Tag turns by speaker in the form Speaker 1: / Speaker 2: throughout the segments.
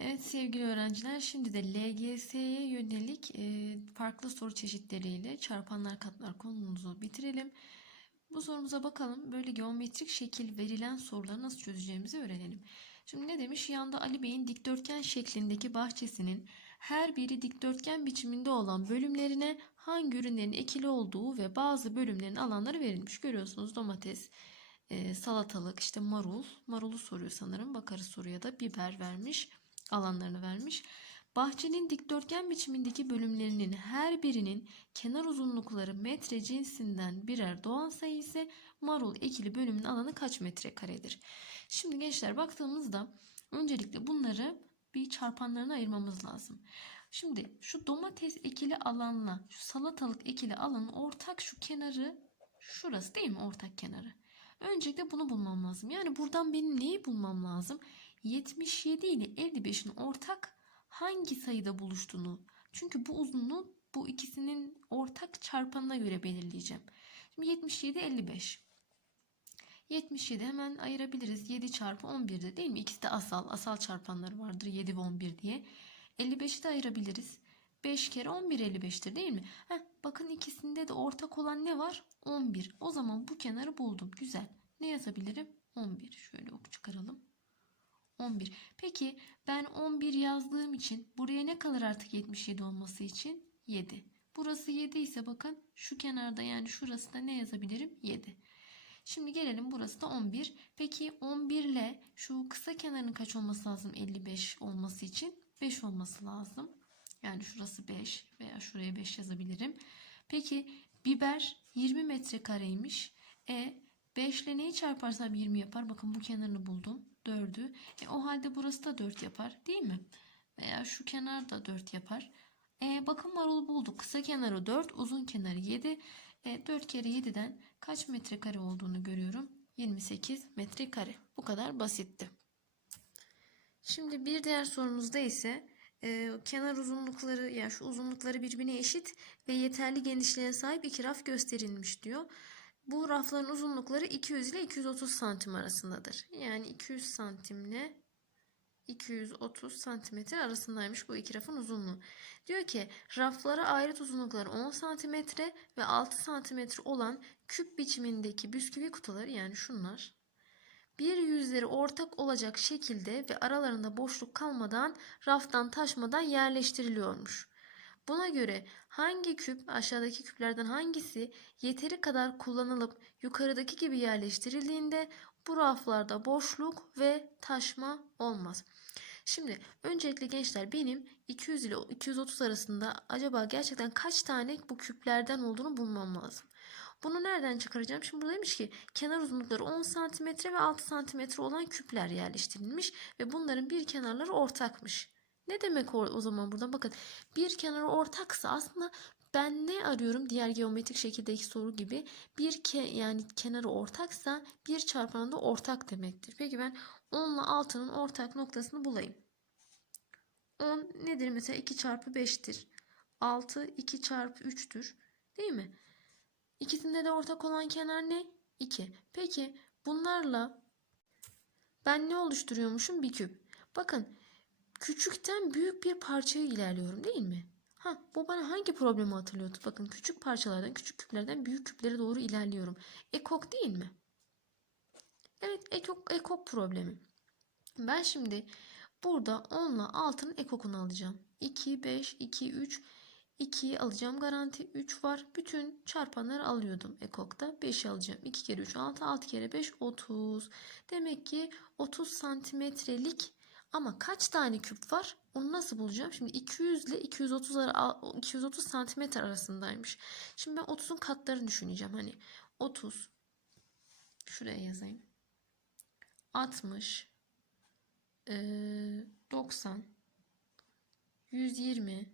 Speaker 1: Evet sevgili öğrenciler şimdi de LGS'ye yönelik e, farklı soru çeşitleriyle çarpanlar katlar konumuzu bitirelim. Bu sorumuza bakalım. Böyle geometrik şekil verilen soruları nasıl çözeceğimizi öğrenelim. Şimdi ne demiş? Yanda Ali Bey'in dikdörtgen şeklindeki bahçesinin her biri dikdörtgen biçiminde olan bölümlerine hangi ürünlerin ekili olduğu ve bazı bölümlerin alanları verilmiş. Görüyorsunuz domates, e, salatalık, işte marul. Marulu soruyor sanırım. Bakarız soruya da biber vermiş alanlarını vermiş. Bahçenin dikdörtgen biçimindeki bölümlerinin her birinin kenar uzunlukları metre cinsinden birer doğal sayı ise marul ekili bölümün alanı kaç metrekaredir? Şimdi gençler baktığımızda öncelikle bunları bir çarpanlarına ayırmamız lazım. Şimdi şu domates ekili alanla şu salatalık ekili alanın ortak şu kenarı şurası değil mi ortak kenarı? Öncelikle bunu bulmam lazım. Yani buradan benim neyi bulmam lazım? 77 ile 55'in ortak hangi sayıda buluştuğunu. Çünkü bu uzunluğu bu ikisinin ortak çarpanına göre belirleyeceğim. Şimdi 77 55. 77 hemen ayırabiliriz. 7 çarpı 11'de değil mi? İkisi de asal. Asal çarpanları vardır 7 ve 11 diye. 55'i de ayırabiliriz. 5 kere 11 55'tir değil mi? Heh, bakın ikisinde de ortak olan ne var? 11. O zaman bu kenarı buldum. Güzel. Ne yazabilirim? 11. Şöyle ok çıkaralım. 11. Peki ben 11 yazdığım için buraya ne kalır artık 77 olması için? 7. Burası 7 ise bakın şu kenarda yani şurası da ne yazabilirim? 7. Şimdi gelelim burası da 11. Peki 11 ile şu kısa kenarın kaç olması lazım 55 olması için? 5 olması lazım. Yani şurası 5 veya şuraya 5 yazabilirim. Peki biber 20 metrekareymiş. E 5 ile neyi çarparsam 20 yapar? Bakın bu kenarını buldum. 4'ü. E, o halde burası da 4 yapar değil mi? Veya şu kenar da 4 yapar. E, bakın marul bulduk. Kısa kenarı 4, uzun kenarı 7. E, 4 kere 7'den kaç metrekare olduğunu görüyorum. 28 metrekare. Bu kadar basitti. Şimdi bir diğer sorumuzda ise e, kenar uzunlukları yani şu uzunlukları birbirine eşit ve yeterli genişliğe sahip iki raf gösterilmiş diyor. Bu rafların uzunlukları 200 ile 230 santim arasındadır. Yani 200 santimle 230 santimetre arasındaymış bu iki rafın uzunluğu. Diyor ki raflara ayrıt uzunlukları 10 santimetre ve 6 santimetre olan küp biçimindeki bisküvi kutuları yani şunlar bir yüzleri ortak olacak şekilde ve aralarında boşluk kalmadan raftan taşmadan yerleştiriliyormuş. Buna göre hangi küp aşağıdaki küplerden hangisi yeteri kadar kullanılıp yukarıdaki gibi yerleştirildiğinde bu raflarda boşluk ve taşma olmaz. Şimdi öncelikle gençler benim 200 ile 230 arasında acaba gerçekten kaç tane bu küplerden olduğunu bulmam lazım. Bunu nereden çıkaracağım? Şimdi burada demiş ki kenar uzunlukları 10 cm ve 6 cm olan küpler yerleştirilmiş ve bunların bir kenarları ortakmış. Ne demek o, o zaman burada? Bakın bir kenarı ortaksa aslında ben ne arıyorum diğer geometrik şekildeki soru gibi bir ke yani kenarı ortaksa bir çarpanı da ortak demektir. Peki ben 10 ile 6'nın ortak noktasını bulayım. 10 nedir mesela 2 çarpı 5'tir. 6 2 çarpı 3'tür. Değil mi? İkisinde de ortak olan kenar ne? 2. Peki bunlarla ben ne oluşturuyormuşum? Bir küp. Bakın küçükten büyük bir parçaya ilerliyorum değil mi? Ha, bu bana hangi problemi hatırlıyordu? Bakın küçük parçalardan, küçük küplerden büyük küplere doğru ilerliyorum. Ekok değil mi? Evet, ekok, ekok problemi. Ben şimdi burada 10 ile 6'nın ekokunu alacağım. 2, 5, 2, 3, 2'yi alacağım garanti 3 var. Bütün çarpanları alıyordum ekokta. 5'i alacağım. 2 kere 3 6 6 kere 5 30. Demek ki 30 santimetrelik ama kaç tane küp var? Onu nasıl bulacağım? Şimdi 200 ile 230 ara, 230 santimetre arasındaymış. Şimdi ben 30'un katlarını düşüneceğim. Hani 30 şuraya yazayım. 60 90 120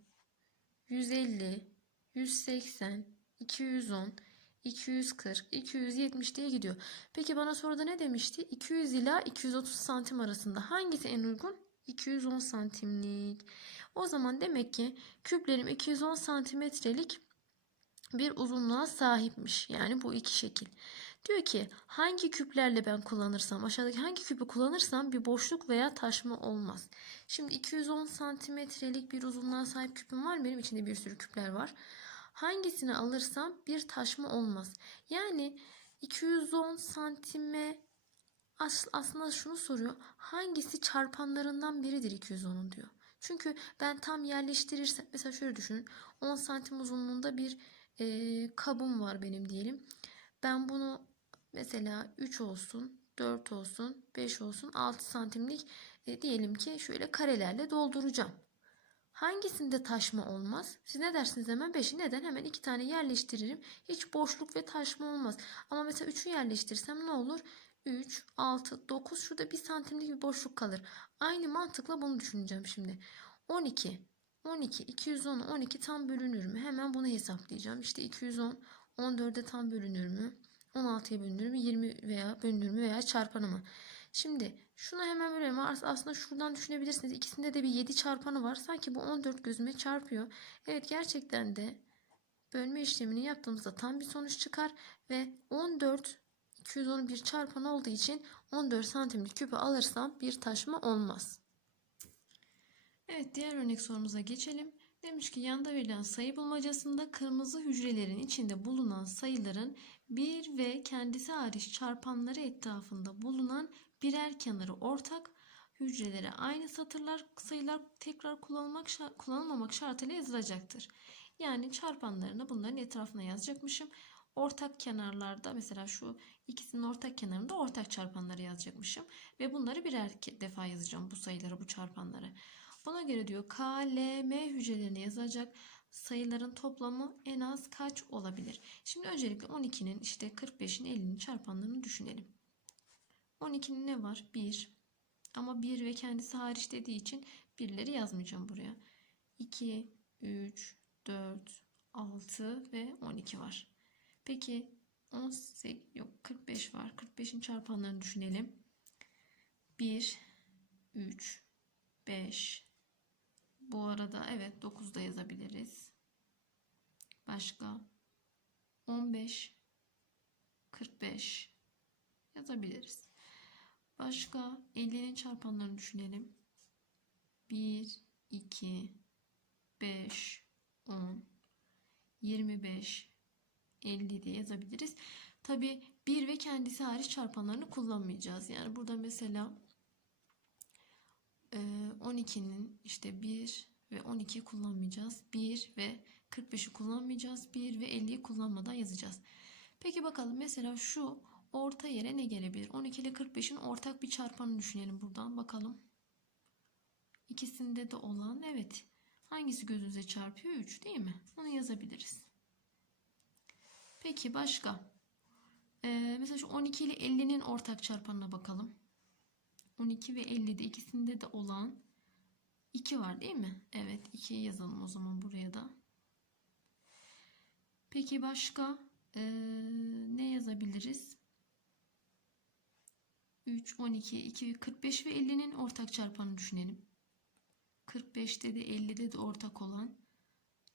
Speaker 1: 150 180 210 240, 270 diye gidiyor. Peki bana soruda ne demişti? 200 ila 230 santim arasında hangisi en uygun? 210 santimlik. O zaman demek ki küplerim 210 santimetrelik bir uzunluğa sahipmiş. Yani bu iki şekil. Diyor ki hangi küplerle ben kullanırsam aşağıdaki hangi küpü kullanırsam bir boşluk veya taşma olmaz. Şimdi 210 santimetrelik bir uzunluğa sahip küpüm var. Benim içinde bir sürü küpler var. Hangisini alırsam bir taşma olmaz. Yani 210 santime as- aslında şunu soruyor. Hangisi çarpanlarından biridir 210'un diyor. Çünkü ben tam yerleştirirsem mesela şöyle düşünün. 10 santim uzunluğunda bir eee, kabım var benim diyelim. Ben bunu mesela 3 olsun, 4 olsun, 5 olsun, 6 santimlik e, diyelim ki şöyle karelerle dolduracağım. Hangisinde taşma olmaz? Siz ne dersiniz hemen? 5'i neden? Hemen 2 tane yerleştiririm. Hiç boşluk ve taşma olmaz. Ama mesela 3'ü yerleştirsem ne olur? 3, 6, 9 şurada 1 santimlik bir boşluk kalır. Aynı mantıkla bunu düşüneceğim şimdi. 12, 12, 210, 12 tam bölünür mü? Hemen bunu hesaplayacağım. İşte 210, 14'e tam bölünür mü? 16'ya bölünür mü? 20 veya bölünür mü veya çarpanı mı? Şimdi şunu hemen bölelim. As- Aslında şuradan düşünebilirsiniz. İkisinde de bir 7 çarpanı var. Sanki bu 14 gözüme çarpıyor. Evet gerçekten de bölme işlemini yaptığımızda tam bir sonuç çıkar ve 14 210'un bir çarpanı olduğu için 14 santimlik küpü alırsam bir taşma olmaz. Evet diğer örnek sorumuza geçelim. Demiş ki yanda verilen sayı bulmacasında kırmızı hücrelerin içinde bulunan sayıların bir ve kendisi hariç çarpanları etrafında bulunan birer kenarı ortak hücrelere aynı satırlar sayılar tekrar kullanılmak kullanılmamak şartıyla yazılacaktır. Yani çarpanlarını bunların etrafına yazacakmışım. Ortak kenarlarda mesela şu ikisinin ortak kenarında ortak çarpanları yazacakmışım ve bunları birer defa yazacağım bu sayıları bu çarpanları. Buna göre diyor K, L, M hücrelerine yazılacak sayıların toplamı en az kaç olabilir? Şimdi öncelikle 12'nin işte 45'in 50'nin çarpanlarını düşünelim. 12'nin ne var? 1. Ama 1 ve kendisi hariç dediği için birleri yazmayacağım buraya. 2, 3, 4, 6 ve 12 var. Peki 18 yok 45 var. 45'in çarpanlarını düşünelim. 1, 3, 5. Bu arada evet 9 da yazabiliriz. Başka 15, 45 yazabiliriz. Başka 50'nin çarpanlarını düşünelim. 1, 2, 5, 10, 25, 50 diye yazabiliriz. Tabi 1 ve kendisi hariç çarpanlarını kullanmayacağız. Yani burada mesela e, 12'nin işte 1 ve 12'yi kullanmayacağız. 1 ve 45'i kullanmayacağız. 1 ve 50'yi kullanmadan yazacağız. Peki bakalım mesela şu orta yere ne gelebilir? 12 ile 45'in ortak bir çarpanı düşünelim buradan. Bakalım. İkisinde de olan evet. Hangisi gözünüze çarpıyor? 3 değil mi? Onu yazabiliriz. Peki başka? Ee, mesela şu 12 ile 50'nin ortak çarpanına bakalım. 12 ve 50'de ikisinde de olan 2 var değil mi? Evet 2'yi yazalım o zaman buraya da. Peki başka ee, ne yazabiliriz? 3, 12, 2, 45 ve 50'nin ortak çarpanını düşünelim. 45'te de 50'de de ortak olan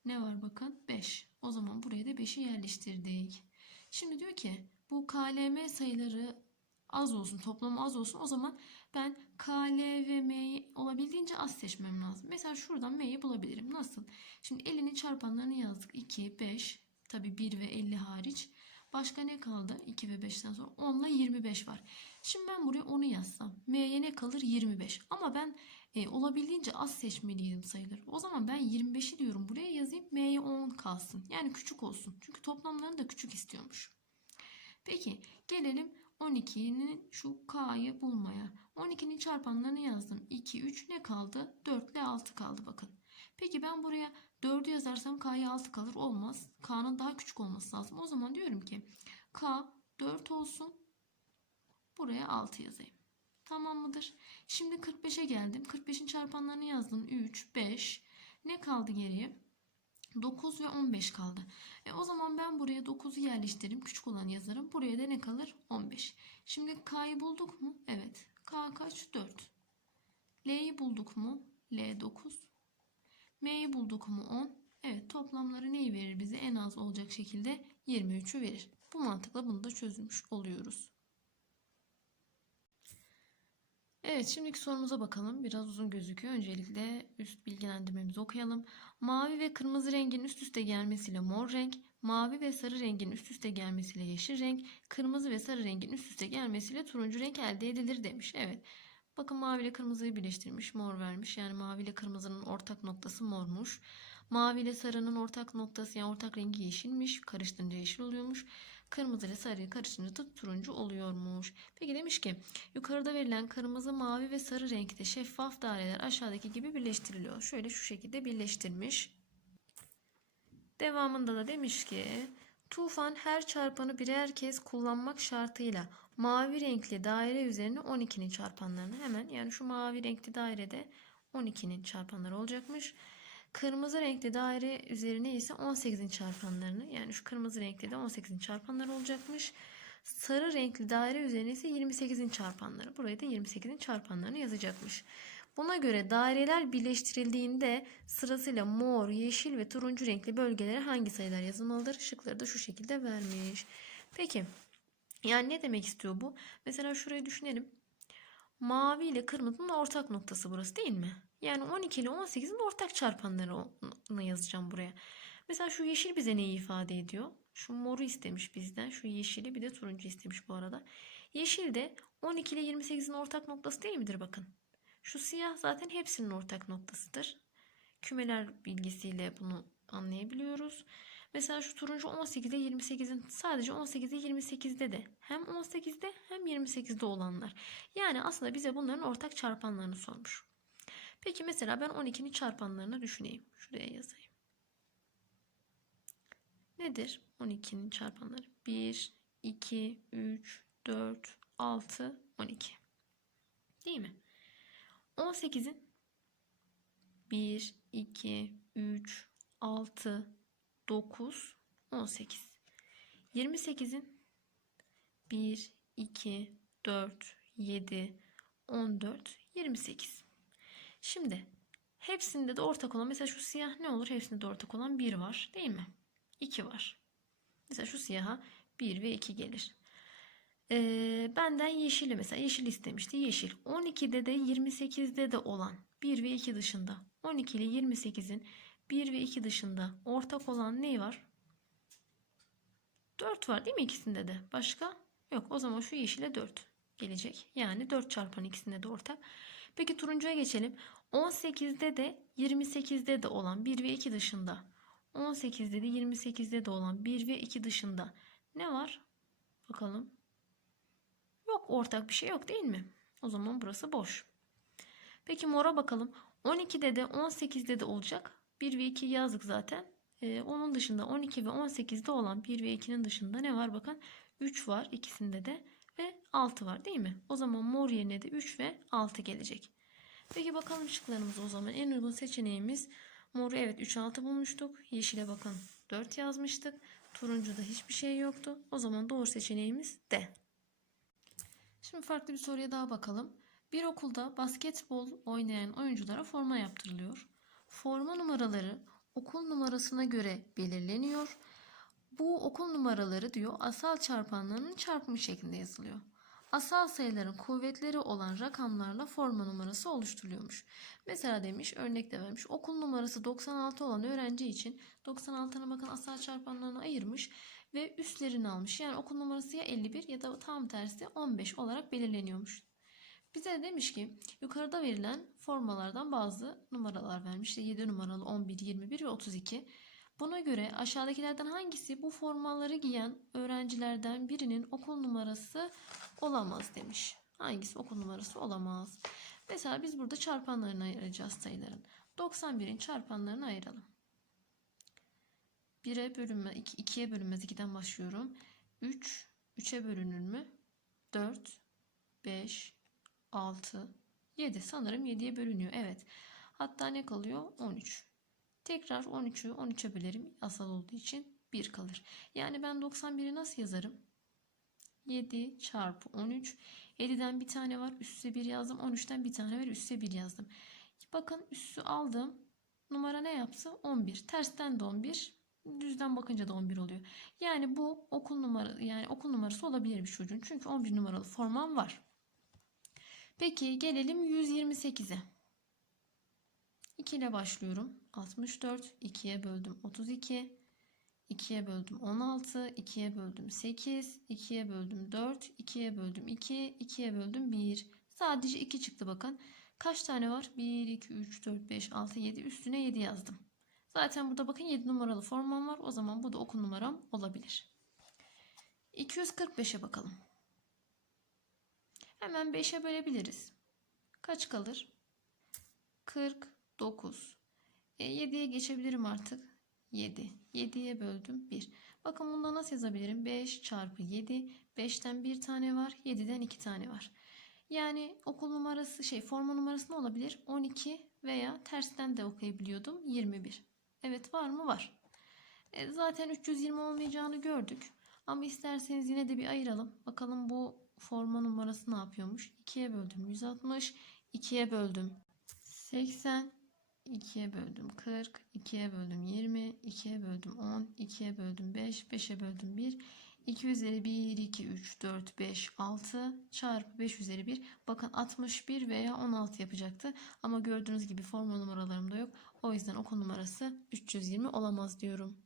Speaker 1: ne var bakın? 5. O zaman buraya da 5'i yerleştirdik. Şimdi diyor ki bu KLM sayıları az olsun, toplamı az olsun. O zaman ben K, L ve M'yi olabildiğince az seçmem lazım. Mesela şuradan M'yi bulabilirim. Nasıl? Şimdi 50'nin çarpanlarını yazdık. 2, 5, tabi 1 ve 50 hariç. Başka ne kaldı? 2 ve 5'ten sonra 10 ile 25 var. Şimdi ben buraya 10'u yazsam M'ye ne kalır? 25. Ama ben e, olabildiğince az seçmeliydim sayıları. O zaman ben 25'i diyorum buraya yazayım. M'ye 10 kalsın. Yani küçük olsun. Çünkü toplamlarını da küçük istiyormuş. Peki gelelim 12'nin şu K'yı bulmaya. 12'nin çarpanlarını yazdım. 2, 3 ne kaldı? 4 ile 6 kaldı bakın. Peki ben buraya 4'ü yazarsam K'ya 6 kalır. Olmaz. K'nın daha küçük olması lazım. O zaman diyorum ki K 4 olsun. Buraya 6 yazayım. Tamam mıdır? Şimdi 45'e geldim. 45'in çarpanlarını yazdım. 3, 5. Ne kaldı geriye? 9 ve 15 kaldı. E o zaman ben buraya 9'u yerleştiririm. Küçük olanı yazarım. Buraya da ne kalır? 15. Şimdi K'yı bulduk mu? Evet. K kaç? 4. L'yi bulduk mu? L 9. M'yi bulduk mu? 10. Evet toplamları neyi verir bize? En az olacak şekilde 23'ü verir. Bu mantıkla bunu da çözmüş oluyoruz. Evet şimdiki sorumuza bakalım. Biraz uzun gözüküyor. Öncelikle üst bilgilendirmemizi okuyalım. Mavi ve kırmızı rengin üst üste gelmesiyle mor renk, mavi ve sarı rengin üst üste gelmesiyle yeşil renk, kırmızı ve sarı rengin üst üste gelmesiyle turuncu renk elde edilir demiş. Evet. Bakın mavi ile kırmızıyı birleştirmiş, mor vermiş. Yani mavi ile kırmızının ortak noktası mormuş. Mavi ile sarının ortak noktası yani ortak rengi yeşilmiş. Karıştırınca yeşil oluyormuş. Kırmızı ile sarıyı karıştırınca da turuncu oluyormuş. Peki demiş ki yukarıda verilen kırmızı, mavi ve sarı renkte şeffaf daireler aşağıdaki gibi birleştiriliyor. Şöyle şu şekilde birleştirmiş. Devamında da demiş ki Tufan her çarpanı birer kez kullanmak şartıyla mavi renkli daire üzerine 12'nin çarpanlarını hemen yani şu mavi renkli dairede 12'nin çarpanları olacakmış. Kırmızı renkli daire üzerine ise 18'in çarpanlarını yani şu kırmızı renkli de 18'in çarpanları olacakmış. Sarı renkli daire üzerine ise 28'in çarpanları. Buraya da 28'in çarpanlarını yazacakmış. Buna göre daireler birleştirildiğinde sırasıyla mor, yeşil ve turuncu renkli bölgelere hangi sayılar yazılmalıdır? Şıkları da şu şekilde vermiş. Peki yani ne demek istiyor bu? Mesela şurayı düşünelim. Mavi ile kırmızının ortak noktası burası değil mi? Yani 12 ile 18'in ortak çarpanlarını yazacağım buraya. Mesela şu yeşil bize neyi ifade ediyor? Şu moru istemiş bizden. Şu yeşili bir de turuncu istemiş bu arada. Yeşil de 12 ile 28'in ortak noktası değil midir bakın. Şu siyah zaten hepsinin ortak noktasıdır. Kümeler bilgisiyle bunu anlayabiliyoruz. Mesela şu turuncu 18'de 28'in sadece 18'de 28'de de hem 18'de hem 28'de olanlar. Yani aslında bize bunların ortak çarpanlarını sormuş. Peki mesela ben 12'nin çarpanlarını düşüneyim. Şuraya yazayım. Nedir 12'nin çarpanları? 1, 2, 3, 4, 6, 12. Değil mi? 18'in 1, 2, 3, 6, 9, 18. 28'in 1, 2, 4, 7, 14, 28. Şimdi hepsinde de ortak olan mesela şu siyah ne olur? Hepsinde de ortak olan 1 var değil mi? 2 var. Mesela şu siyaha 1 ve 2 gelir. Ee, benden yeşili mesela yeşil istemişti. Yeşil. 12'de de 28'de de olan 1 ve 2 dışında. 12 ile 28'in 1 ve 2 dışında ortak olan ne var? 4 var değil mi ikisinde de? Başka? Yok. O zaman şu yeşile 4 gelecek. Yani 4 çarpan ikisinde de ortak. Peki turuncuya geçelim. 18'de de 28'de de olan 1 ve 2 dışında. 18'de de 28'de de olan 1 ve 2 dışında ne var? Bakalım. Yok ortak bir şey yok değil mi? O zaman burası boş. Peki mora bakalım. 12'de de 18'de de olacak. 1 ve 2 yazdık zaten. Ee, onun dışında 12 ve 18'de olan 1 ve 2'nin dışında ne var? Bakın 3 var ikisinde de ve 6 var değil mi? O zaman mor yerine de 3 ve 6 gelecek. Peki bakalım şıklarımıza o zaman. En uygun seçeneğimiz moru evet 3 6 bulmuştuk. Yeşile bakın 4 yazmıştık. Turuncuda hiçbir şey yoktu. O zaman doğru seçeneğimiz D. Şimdi farklı bir soruya daha bakalım. Bir okulda basketbol oynayan oyunculara forma yaptırılıyor. Forma numaraları okul numarasına göre belirleniyor. Bu okul numaraları diyor asal çarpanlarının çarpımı şeklinde yazılıyor. Asal sayıların kuvvetleri olan rakamlarla forma numarası oluşturuluyormuş. Mesela demiş örnekte vermiş okul numarası 96 olan öğrenci için 96'na bakın asal çarpanlarını ayırmış ve üstlerini almış. Yani okul numarası ya 51 ya da tam tersi 15 olarak belirleniyormuş. Bize de demiş ki yukarıda verilen formalardan bazı numaralar vermiş. İşte 7 numaralı 11, 21 ve 32. Buna göre aşağıdakilerden hangisi bu formaları giyen öğrencilerden birinin okul numarası olamaz demiş. Hangisi okul numarası olamaz? Mesela biz burada çarpanlarını ayıracağız sayıların. 91'in çarpanlarını ayıralım. 1'e bölünmez, 2'ye bölünmez. 2'den başlıyorum. 3, 3'e bölünür mü? 4, 5, 6, 7. Sanırım 7'ye bölünüyor. Evet. Hatta ne kalıyor? 13. Tekrar 13'ü 13'e bölerim. Asal olduğu için 1 kalır. Yani ben 91'i nasıl yazarım? 7 çarpı 13. 7'den bir tane var. Üste 1 yazdım. 13'ten bir tane var. Üste 1 yazdım. Bakın üssü aldım. Numara ne yaptı? 11. Tersten de 11. Düzden bakınca da 11 oluyor. Yani bu okul numara yani okul numarası olabilir bir çocuğun. Çünkü 11 numaralı forman var. Peki gelelim 128'e. 2 ile başlıyorum. 64, 2'ye böldüm 32, 2'ye böldüm 16, 2'ye böldüm 8, 2'ye böldüm 4, 2'ye böldüm 2, 2'ye böldüm 1. Sadece 2 çıktı bakın. Kaç tane var? 1, 2, 3, 4, 5, 6, 7. Üstüne 7 yazdım. Zaten burada bakın 7 numaralı formam var. O zaman bu da okul numaram olabilir. 245'e bakalım. Hemen 5'e bölebiliriz. Kaç kalır? 49. E, 7'ye geçebilirim artık. 7. 7'ye böldüm 1. Bakın bunda nasıl yazabilirim? 5 çarpı 7. 5'ten bir tane var. 7'den 2 tane var. Yani okul numarası şey forma numarası ne olabilir? 12 veya tersten de okuyabiliyordum. 21. Evet var mı? Var. E, zaten 320 olmayacağını gördük. Ama isterseniz yine de bir ayıralım. Bakalım bu forma numarası ne yapıyormuş? 2'ye böldüm 160. 2'ye böldüm 80. 2'ye böldüm 40. 2'ye böldüm 20. 2'ye böldüm 10. 2'ye böldüm 5. 5'e böldüm 1. 2 üzeri 1, 2, 3, 4, 5, 6 çarpı 5 üzeri 1. Bakın 61 veya 16 yapacaktı. Ama gördüğünüz gibi forma numaralarım da yok. O yüzden okul numarası 320 olamaz diyorum.